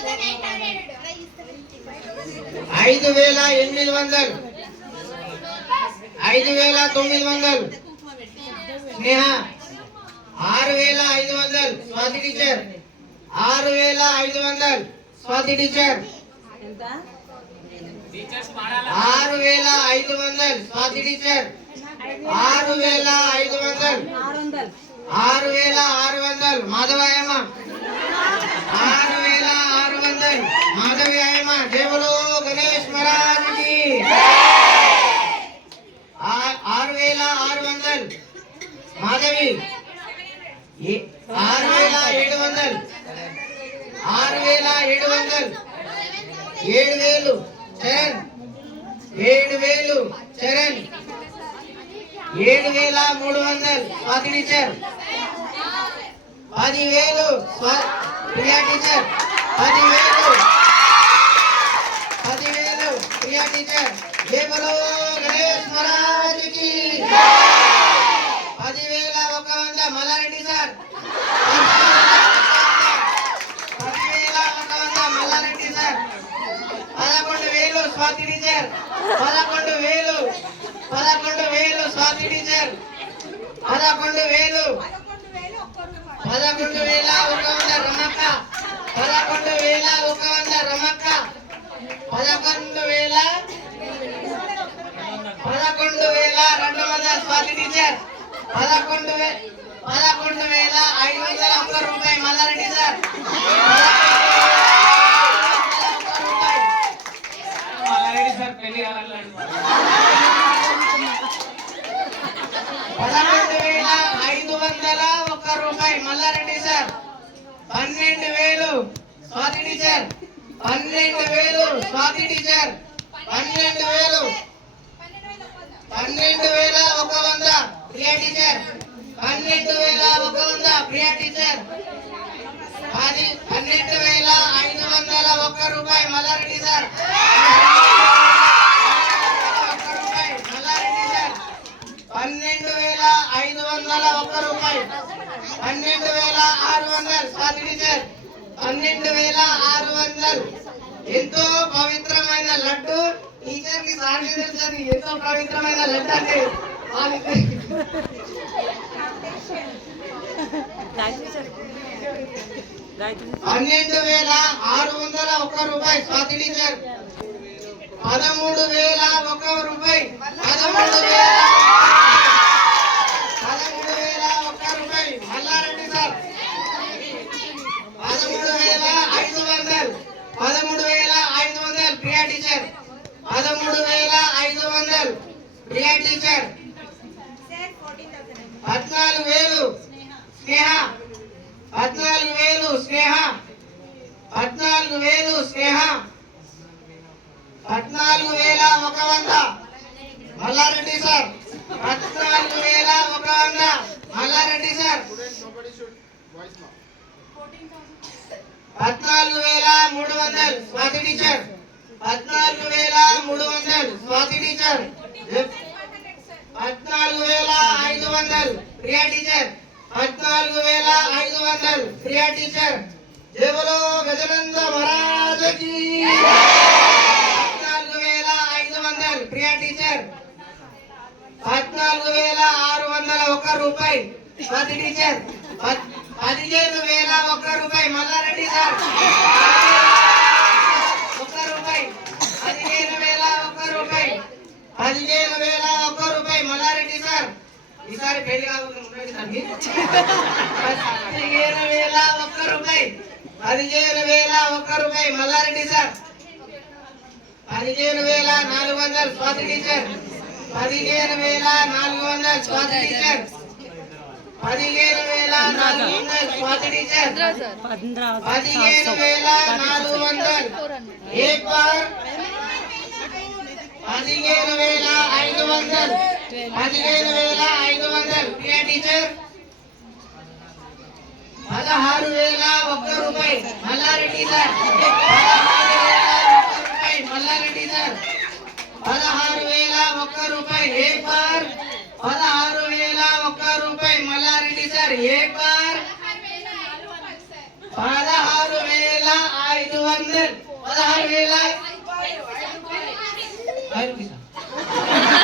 5800, 5900 Sneha, 6500 Swathi teacher, 6500 Swathi teacher, 6500 Swathi teacher, 6600 Madhavayamma, 6600 Madhavayamma. జై బోలో గణేష్ మహారాజ్ కి. 6600 Madhavi, 6700, 6700 7000 Charan, 7000 Charan, 7300 Swathi teacher, 10000 Priya teacher, 10000 Priya teacher. జై బోలో గణేష్ మహారాజ్ కి. 10100 Mallareddy sir, 10100 Mallareddy sir, 11,000 Swathi teacher, 11,000 Swathi teacher, 11,100 Ramakka, 11,100 Ramakka, 11,200 Swathi teacher, 11,500 రూపాయి మల్లారెడ్డి సార్, 11,500 రూపాయి Mallareddy sir, 12,000 Swathi teacher, 12,000 Swathi teacher, 12,100 Priya teacher, 12,100 Priya teacher, 12,500 రూపాయి మల్లారెడ్డి సార్, 12,500 రూపాయి, 12,600 స్వాతి టీచర్, 12,600. ఎంతో పవిత్రమైన లడ్డు టీచర్ కి సార్ తెలుసు, ఎంతో పవిత్రమైన లడ్డు అంటే 12,601 రూపాయి స్వాతి టీచర్, 13,001 రూపాయి, 13,001 రూపాయి Mallareddy sir, 13,500 Priya teacher, 13,500 Priya teacher, 14,000 Sneha, 14,000 Sneha, 14,000 Sneha, 14,100 Mallareddy sir, 14,100 Mallareddy sir, 14,300 Swathi teacher, 14,300 Swathi teacher, 14,500 Priya teacher, 14,500 Priya teacher. జై బోలో గజానంద మహారాజ్ కి. 14,500 ప్రియా టీచర్, 14,601 రూపాయి స్వాతి టీచర్, 15,001 రూపాయి మల్లారెడ్డి సార్, 1 రూపాయి, 15,001 రూపాయి, 15,001 రూపాయి మల్లారెడ్డి సార్. ఈసారి పెళ్లి కాకుండా 15,001 రూపాయి, 15,001 రూపాయి Mallareddy sir, 15,400 Swathi teacher, 15,400 Swathi teacher, 15,400 Swathi teacher, 15,400 एक बार 15,500 ప్రియా టీచర్, 16,001 రూపాయి మల్లారెడ్డి సార్, 16,001 రూపాయి మల్లారెడ్డి సార్, 16,001 రూపాయి एक बार 16,001 రూపాయి మల్లారెడ్డి సార్, एक बार 16,500 16,000 16,000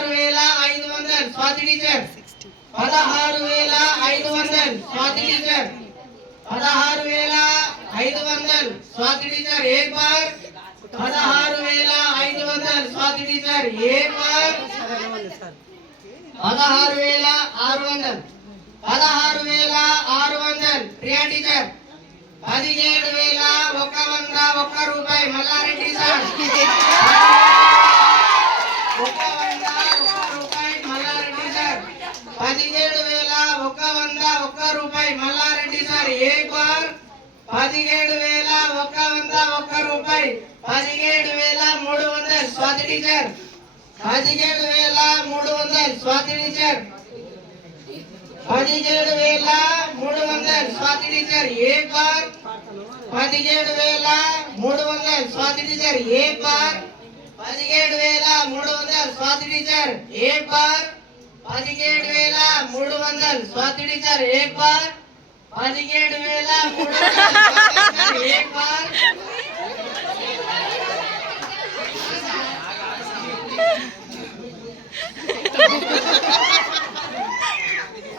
16,500 Swathi teacher 16,500 Swathi teacher 16,500 Swathi teacher एक बार 16,500 స్వాతి టీచర్ एक बार 16,600 16,600 ప్రియా టీచర్ 17,100 రూపాయి మల్లారెడ్డి సార్ 100 రూపాయి మల్లారెడ్డి సార్ 17,100 రూపాయి మల్లారెడ్డి సార్ एक बार 17,100 రూపాయి 17,300 Swathi teacher 17,300 Swathi teacher 17,300 Swathi teacher एक बार 17,300 స్వాతి టీచర్ एक बार 17,300 స్వాతి టీచర్ एक बार 17,300 స్వాతి టీచర్ एक बार 17,300 एक बार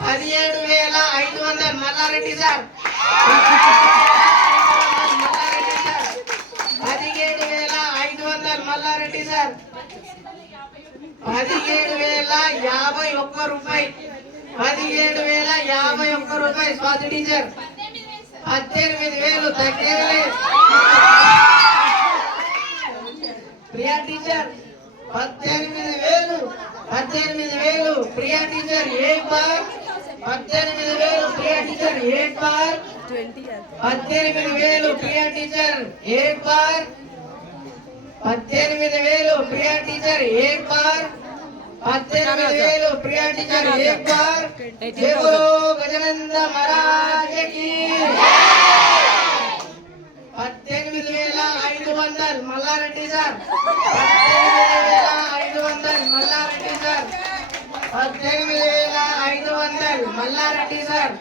17,500 మల్లారెడ్డి సార్ 17,500 మల్లారెడ్డి సార్ 17,051 రూపాయి 17,051 రూపాయి స్వాతి టీచర్ 18,000 తగ్గేలే ప్రియా టీచర్ 18,000 ప్రియా టీచర్ एक बार 18,000 ప్రియా టీచర్ एक बार 18,000 ప్రియా టీచర్ एक बार 18,000 ప్రియా టీచర్ एक बार 18,000 ప్రియా టీచర్ एक बार జై బోలో గజానంద మహారాజ్ కి 18,500 Mallareddy sir 18,500 Mallareddy sir 18,500 Mallareddy sir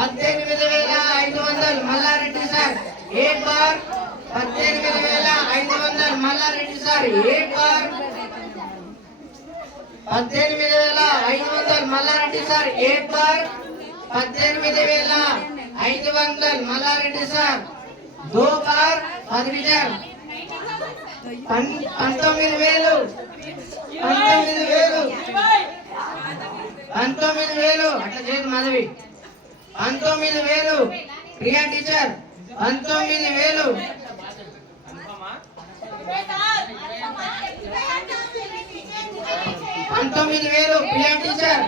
18,500 Mallareddy sir एक बार 18,500 మల్లారెడ్డి సార్ एक बार 18,500 మల్లారెడ్డి సార్ एक बार 18,500 మల్లారెడ్డి సార్ 2 बार అద్విజర్ 19,000 అట్లా చేయదు Madhavi 19,000 Priya teacher 19,000 19,000 Priya teacher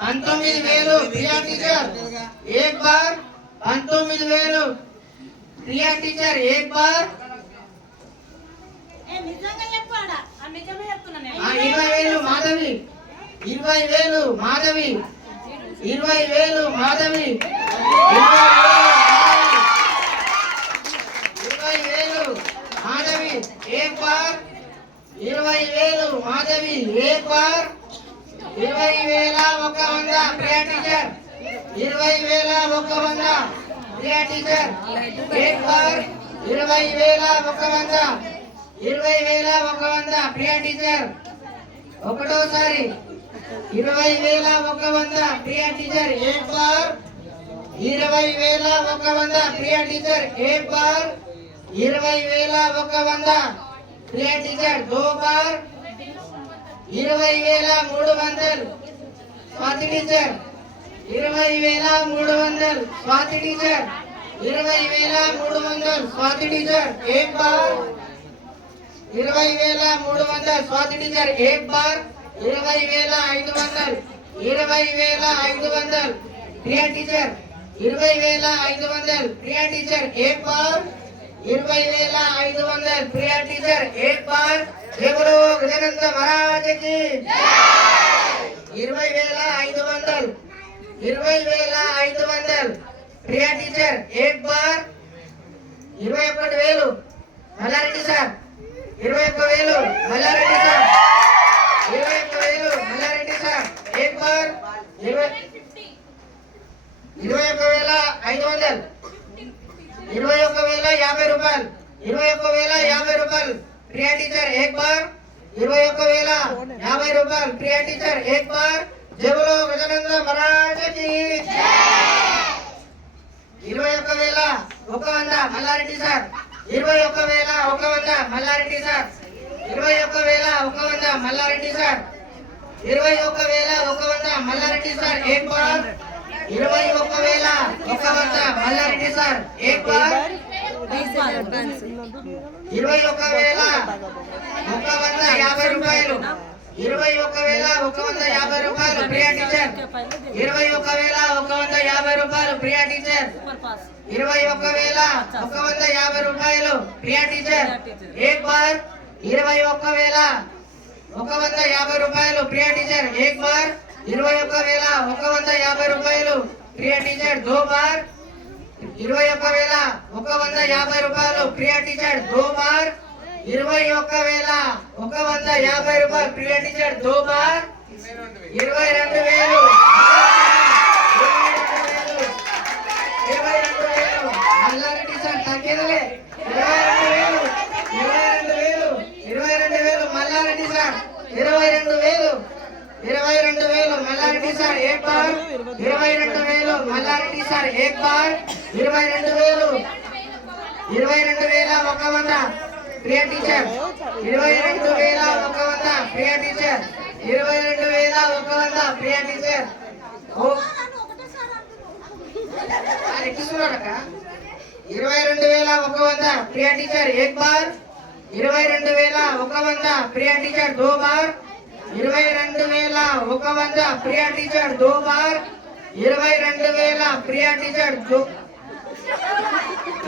19,000 Priya teacher एक बार 19,000 ప్రియా టీచర్ एक बार 20,000 మాధవి 20,000 మాధవి 20,000 మాధవి 20,000 మాధవి एक बार 20,000 మాధవి एक बार 20,100 ప్రియా టీచర్ 20,100 ప్రియా టీచర్ एक बार 20,100 20,100 ప్రియా టీచర్ ఒకటోసారి 20,100 ప్రియా టీచర్ एक बार 20,100 ప్రియా టీచర్ एक बार 20,100 ప్రియా టీచర్ 2 बार 20,300 Swathi teacher 20,300 Swathi teacher 20,300 Swathi teacher एक बार 20,300 స్వాతి టీచర్ एक बार 20,500 20,500 ప్రియా టీచర్ 20,500 ప్రియా టీచర్ एक बार 20,500 ప్రియా టీచర్ एक बार జై బోలో గజానంద మహారాజ్ కి జై 20,500 20,500 ప్రియా టీచర్ एक बार 21,000 Mallareddy sir 21,000 Mallareddy sir 21,000 Mallareddy sir एक बार 21,500 21,050 రూపాయలు 21,050 రూపాయలు ప్రియా టీచర్ एक बार 21,050 రూపాయలు ప్రియా టీచర్ एक बार जय बोलो गजानंद महाराज की 21,100 Mallareddy sir 21,100 Mallareddy sir 21,100 Mallareddy sir 21,100 Mallareddy sir एक बार 21,100 మల్లారెడ్డి సార్ एक बार 21,150 రూపాయలు 21,150 రూపాయలు ప్రియా టీచర్ 21,150 రూపాయలు ప్రియా టీచర్ 21,150 రూపాయలు ప్రియా టీచర్ एक बार 21,150 రూపాయలు ప్రియా టీచర్ एक बार 21,150 రూపాయలు ప్రియా టీచర్ दो बार 21,150 రూపాయలు ప్రియా టీచర్ दो बार 21,150 రూపాయలు ప్రియా టీచర్ दो बार 22,000 మల్లారెడ్డి సార్ తగ్గేదలే 22,000 మల్లారెడ్డి సార్ 22,000 మల్లారెడ్డి సార్ एक बार 22,000 మల్లారెడ్డి సార్ एक बार 22,100 Priya teacher 22,100 Priya teacher 22,100 Priya teacher ఓ ఎక్కిస్తున్నారక్క 22,100 ప్రియా టీచర్ एक बार 22,100 ప్రియా టీచర్ दो बार 22,100 ప్రియా టీచర్ दो बार 22,000 ప్రియా టీచర్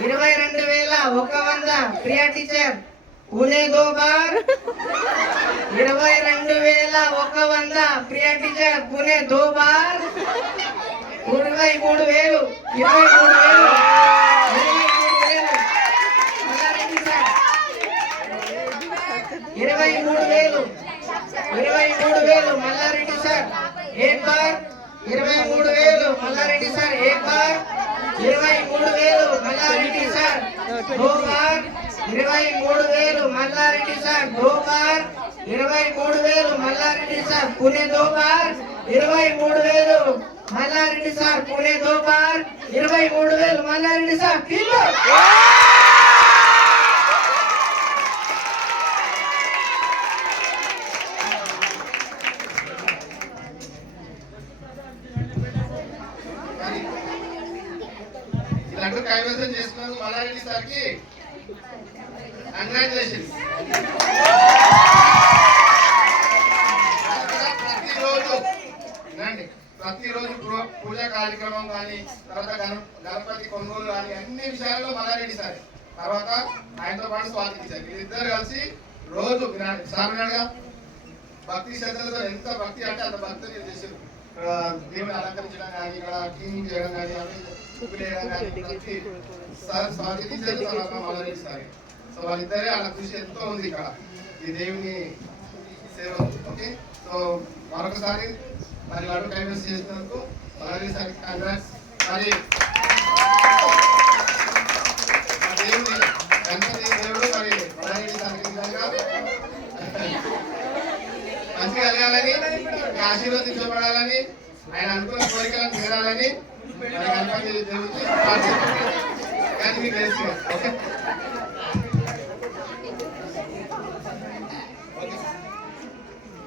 22,100 ప్రియా టీచర్ पुणे दो बार 22,100 ప్రియా టీచర్ पुणे दो बार 23,000 23,000 మల్లారెడ్డి సార్ एक बार 23,000 మల్లారెడ్డి సార్ एक बार 23,000 మల్లారెడ్డి సార్ दो बार 23,000 మల్లారెడ్డి సార్ दो बार 23,000 మల్లారెడ్డి సార్ पुणे दो बार 23,000 మల్లారెడ్డి సార్ पुणे दो बार 23,000 మల్లారెడ్డి సార్ तीन बार లడ్డు కైవసం చేసుకున్నందుకు మల్లారెడ్డి సార్కి కంగ్రాచులేషన్స్. ప్రతిరోజు పూజా కార్యక్రమం కానీ తర్వాత గణపతి కొనుగోలు కానీ అన్ని విషయాల్లో మల్లారెడ్డి సార్ తర్వాత ఆయనతో పాటు స్వాతి సార్ వీళ్ళిద్దరు కలిసి రోజు సార్ వినాడుగా భక్తి శ్రద్ధలతో ఎంత భక్తి అంటే అంత భక్తి చేశారు. దేవుని అలంకరించడం కానీ ఇక్కడ క్లీనింగ్ చేయడం కానీ మల్లారెడ్డి సార్ సో వాళ్ళిద్దరే వాళ్ళ కృషి ఎంతో ఉంది ఇక్కడ ఈ దేవుని సేవ. ఓకే సో మరొకసారి మరి లడ్డు కైవసం చేసినందుకు మల్లారెడ్డి సార్కి కంగ్రాట్స్. మరి దేవుని గణపతి దేవుడు మరి మల్లారెడ్డి సార్కి నిజంగా మంచిగా కలగాలని ఆశీర్వదించబడాలని ఆయన అనుకున్న కోరికలను తీరాలని గణపతి దేవుడికి ప్రార్థిస్తున్నాను. కానీ మీకు తెలుసు